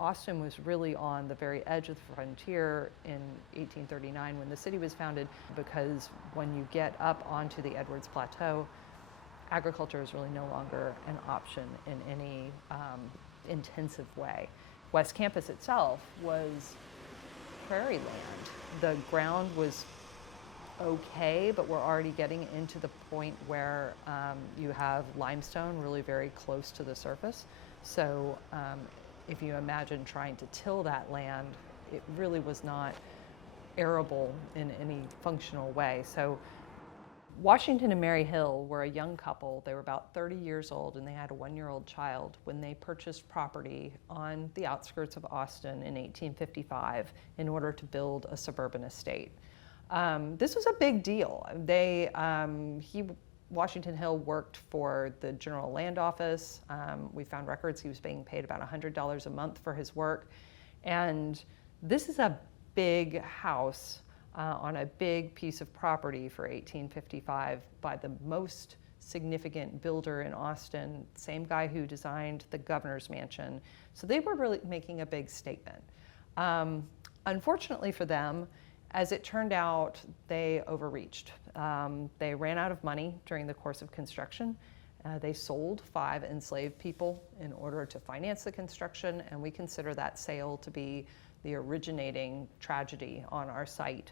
Austin was really on the very edge of the frontier in 1839 when the city was founded, because when you get up onto the Edwards Plateau, agriculture is really no longer an option in any intensive way. West Campus itself was prairie land. The ground was okay, but we're already getting into the point where you have limestone really very close to the surface. So if you imagine trying to till that land, it really was not arable in any functional way. So Washington and Mary Hill were a young couple. They were about 30 years old and they had a 1-year-old child when they purchased property on the outskirts of Austin in 1855 in order to build a suburban estate. This was a big deal. Washington Hill worked for the General Land Office. We found records he was being paid about $100 a month for his work. And this is a big house on a big piece of property for 1855 by the most significant builder in Austin, same guy who designed the governor's mansion. So they were really making a big statement. Unfortunately for them, as it turned out, they overreached. They ran out of money during the course of construction. They sold 5 enslaved people in order to finance the construction, and we consider that sale to be the originating tragedy on our site,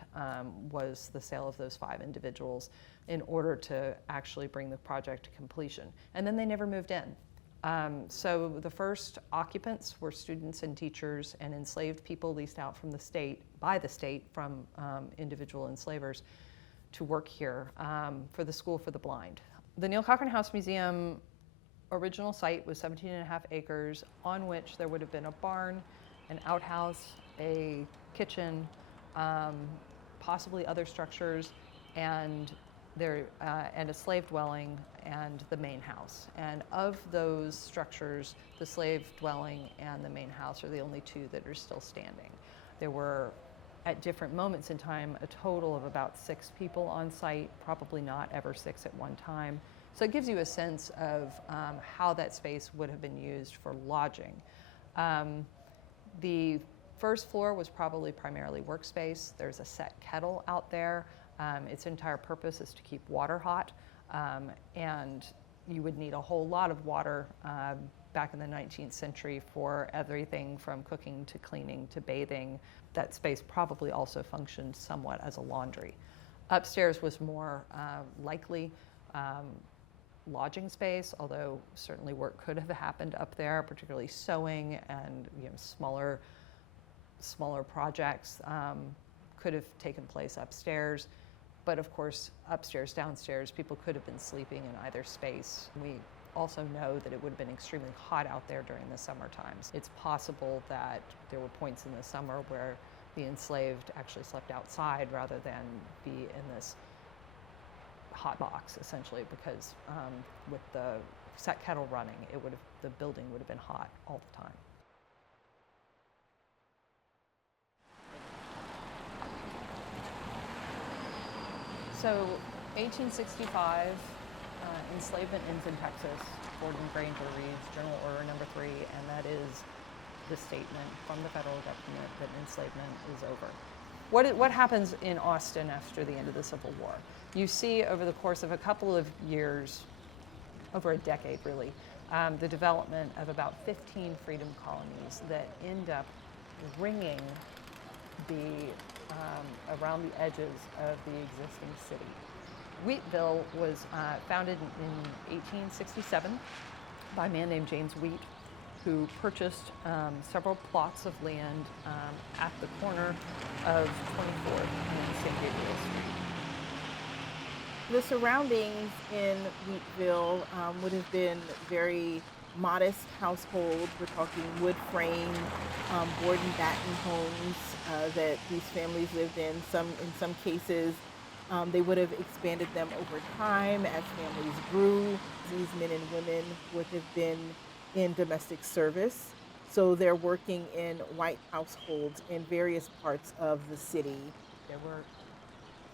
was the sale of those 5 individuals in order to actually bring the project to completion. And then they never moved in. So the first occupants were students and teachers and enslaved people leased out from the state, by the state, from individual enslavers to work here for the School for the Blind. The Neil Cochran House Museum original site was 17.5 acres on which there would have been a barn, an outhouse, a kitchen, possibly other structures, and a slave dwelling and the main house. And of those structures, the slave dwelling and the main house are the only 2 that are still standing. There were, at different moments in time, a total of about 6 people on site, probably not ever 6 at one time. So it gives you a sense of how that space would have been used for lodging. The first floor was probably primarily workspace. There's a set kettle out there. Its entire purpose is to keep water hot, and you would need a whole lot of water back in the 19th century for everything from cooking to cleaning to bathing. That space probably also functioned somewhat as a laundry. Upstairs was more likely lodging space, although certainly work could have happened up there, particularly sewing and smaller projects could have taken place upstairs. But of course, upstairs, downstairs, people could have been sleeping in either space. We also know that it would have been extremely hot out there during the summer times. It's possible that there were points in the summer where the enslaved actually slept outside rather than be in this hot box, essentially, because with the set kettle running, the building would have been hot all the time. So 1865, enslavement ends in Texas. Gordon Granger reads Journal Order Number 3, and that is the statement from the federal government that enslavement is over. What happens in Austin after the end of the Civil War? You see over the course of a couple of years, over a decade really, the development of about 15 freedom colonies that end up ringing around the edges of the existing city. Wheatville was founded in 1867 by a man named James Wheat, who purchased several plots of land at the corner of 24th and San Gabriel Street. The surroundings in Wheatville would have been very modest households. We're talking wood frame, board and batten homes that these families lived in. In some cases, they would have expanded them over time as families grew. These men and women would have been in domestic service. So they're working in white households in various parts of the city. There were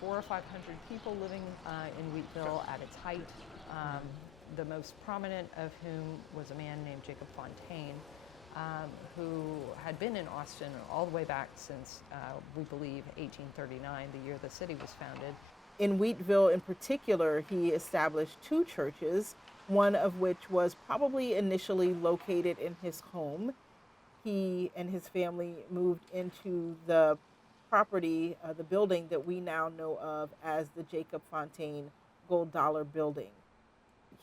400 or 500 people living in Wheatville at its height. The most prominent of whom was a man named Jacob Fontaine, who had been in Austin all the way back since, we believe, 1839, the year the city was founded. In Wheatville, in particular, he established two churches, one of which was probably initially located in his home. He and his family moved into the property, the building that we now know of as the Jacob Fontaine Gold Dollar Building.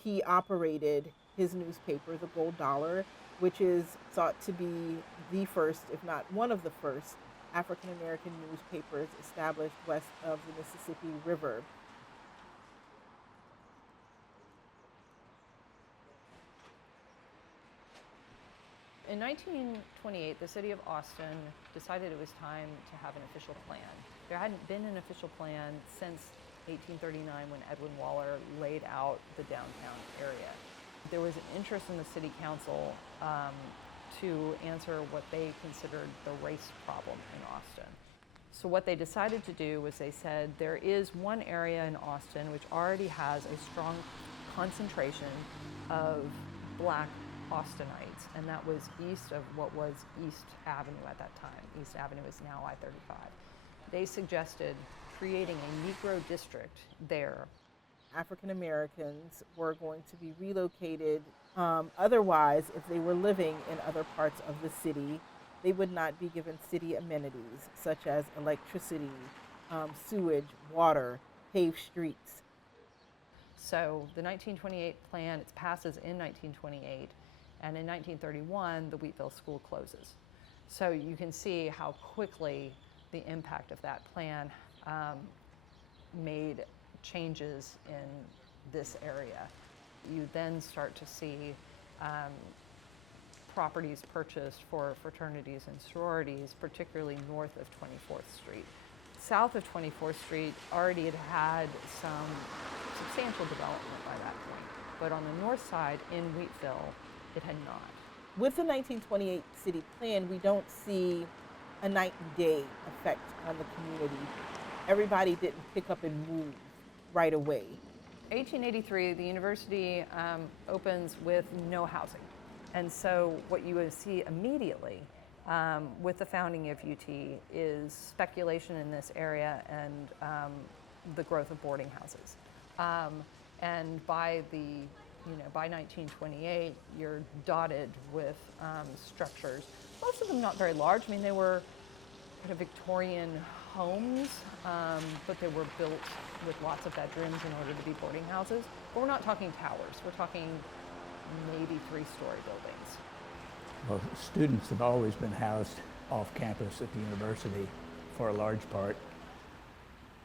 He operated his newspaper, the Gold Dollar, which is thought to be the first, if not one of the first, African American newspapers established west of the Mississippi River. In 1928, the city of Austin decided it was time to have an official plan. There hadn't been an official plan since 1839 when Edwin Waller laid out the downtown area. There was an interest in the city council to answer what they considered the race problem in Austin. So what they decided to do was they said there is one area in Austin which already has a strong concentration of Black Austinites, and that was east of what was East Avenue at that time. East Avenue is now I-35. They suggested creating a Negro district there. African Americans were going to be relocated. Otherwise, if they were living in other parts of the city, they would not be given city amenities such as electricity, sewage, water, paved streets. So the 1928 plan, it passes in 1928, and in 1931, the Wheatville School closes. So you can see how quickly the impact of that plan made changes in this area. You then start to see properties purchased for fraternities and sororities, particularly north of 24th Street. South of 24th Street already had some substantial development by that point, but on the north side in Wheatville, it had not. With the 1928 city plan, we don't see a night and day effect on the community. Everybody didn't pick up and move right away. 1883, the university opens with no housing. And so what you would see immediately with the founding of UT is speculation in this area and the growth of boarding houses. And by 1928, you're dotted with structures, most of them not very large. I mean, they were kind of Victorian homes, but they were built with lots of bedrooms in order to be boarding houses. But we're not talking towers, we're talking maybe 3-story buildings. Well, students have always been housed off campus at the university for a large part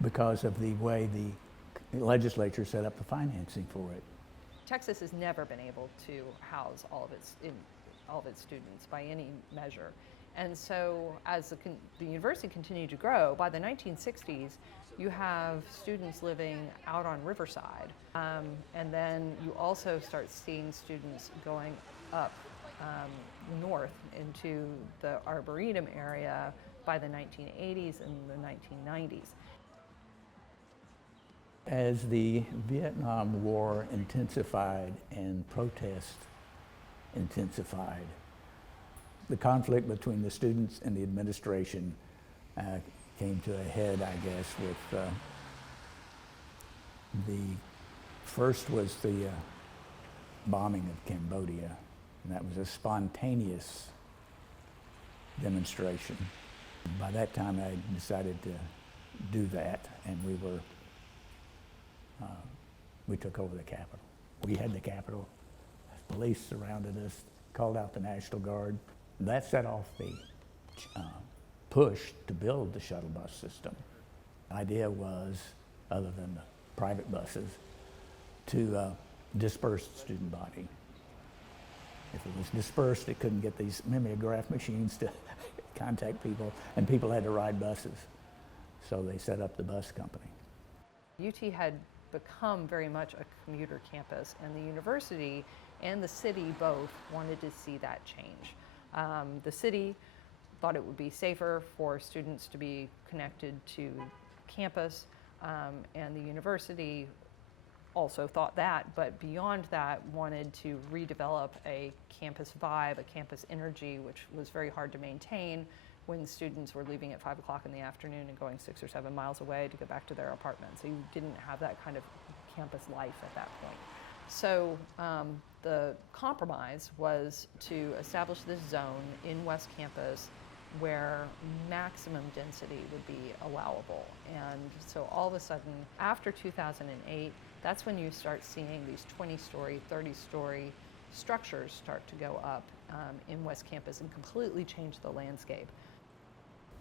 because of the way the legislature set up the financing for it. Texas has never been able to house all of its students by any measure. And so as the university continued to grow, by the 1960s, you have students living out on Riverside. And then you also start seeing students going up north into the Arboretum area by the 1980s and the 1990s. As the Vietnam War intensified and protest intensified, the conflict between the students and the administration came to a head, I guess, with the first was the bombing of Cambodia, and that was a spontaneous demonstration. By that time, I decided to do that, and we took over the Capitol. We had the Capitol. Police surrounded us, called out the National Guard. That set off the push to build the shuttle bus system. The idea was, other than the private buses, to disperse the student body. If it was dispersed, it couldn't get these mimeograph machines to contact people, and people had to ride buses. So they set up the bus company. UT had become very much a commuter campus, and the university and the city both wanted to see that change. The city thought it would be safer for students to be connected to campus, and the university also thought that, but beyond that, wanted to redevelop a campus vibe, a campus energy, which was very hard to maintain when students were leaving at 5 o'clock in the afternoon and going 6 or 7 miles away to go back to their apartments. So you didn't have that kind of campus life at that point. So the compromise was to establish this zone in West Campus where maximum density would be allowable. And so all of a sudden, after 2008, that's when you start seeing these 20-story, 30-story structures start to go up in West Campus and completely change the landscape.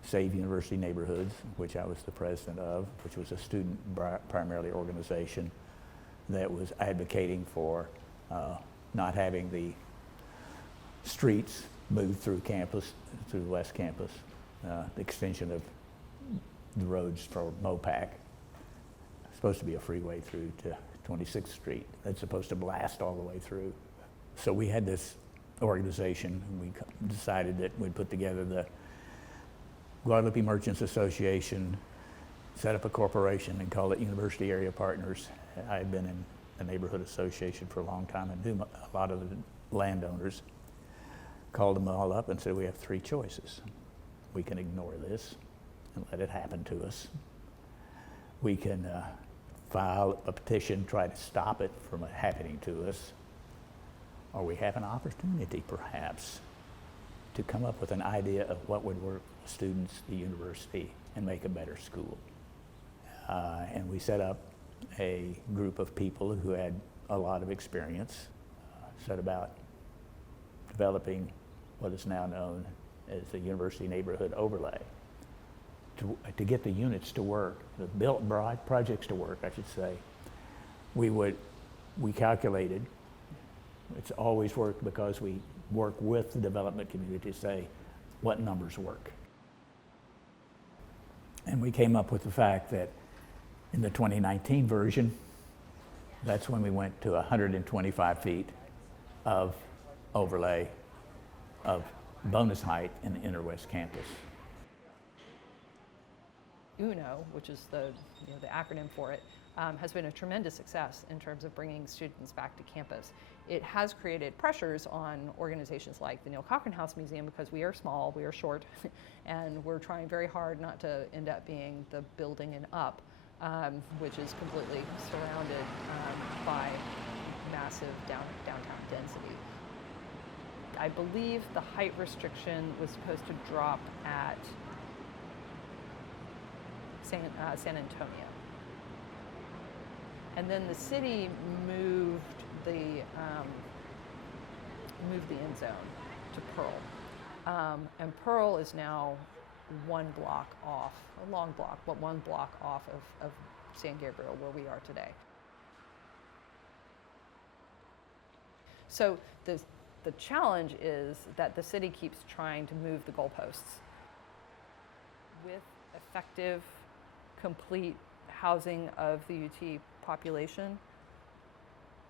Save University Neighborhoods, which I was the president of, which was a student primarily organization that was advocating for not having the streets moved through campus, through West Campus, the extension of the roads for MOPAC. Supposed to be a freeway through to 26th Street. That's supposed to blast all the way through. So we had this organization, and we decided that we'd put together the Guadalupe Merchants Association, set up a corporation and called it University Area Partners. I had been in the neighborhood association for a long time and knew a lot of the landowners. Called them all up and said, we have three choices. We can ignore this and let it happen to us. We can file a petition, try to stop it from happening to us. Or we have an opportunity, perhaps, to come up with an idea of what would work for students, the university, and make a better school. And we set up a group of people who had a lot of experience, set about developing what is now known as the University Neighborhood Overlay. To get the units to work, the built projects to work, I should say, we calculated, it's always worked because we work with the development community to say what numbers work. And we came up with the fact that in the 2019 version, that's when we went to 125 feet of overlay of bonus height in the inner West Campus. UNO, which is the acronym for it, has been a tremendous success in terms of bringing students back to campus. It has created pressures on organizations like the Neil Cochran House Museum because we are small, we are short, and we're trying very hard not to end up being the building and up, which is completely surrounded by massive downtown density. I believe the height restriction was supposed to drop at San Antonio. And then the city moved the end zone to Pearl. And Pearl is now one block off, a long block, but one block off of San Gabriel, where we are today. So the challenge is that the city keeps trying to move the goalposts. With effective, complete housing of the UT population,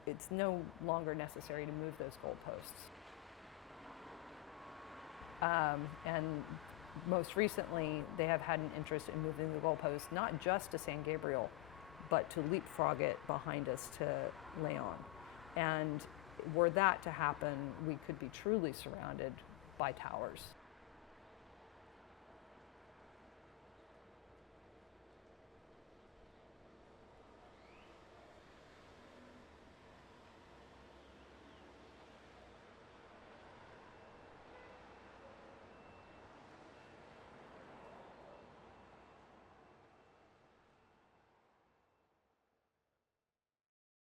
it's no longer necessary to move those goalposts. And most recently, they have had an interest in moving the goalposts, not just to San Gabriel, but to leapfrog it behind us to Leon. And were that to happen, we could be truly surrounded by towers.